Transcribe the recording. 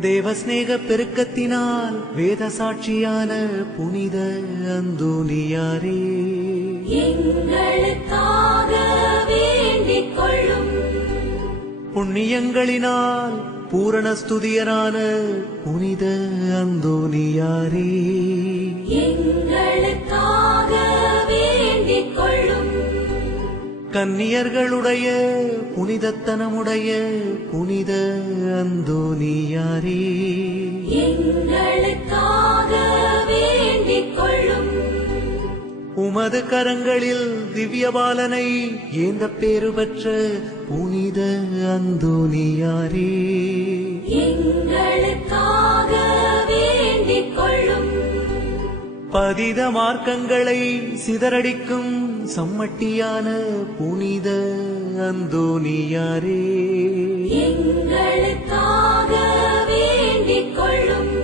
தேவஸ்நேக பெருக்கத்தினால் வேத சாட்சியான புனித அந்தோனியாரே. புண்ணியங்களினால் பூரண ஸ்துதியரான புனித அந்தோனியாரே. கன்னியர்களுடைய புனிதத்தனமுடைய புனித அந்தோனியாரே உமது கரங்களில் திவ்ய பாலனை ஏந்த பேரு பெற்ற புனித அந்தோனியாரே பதித மார்க்கங்களை சிதறடிக்கும் சம்மட்டியான புனித அந்தோனியாரே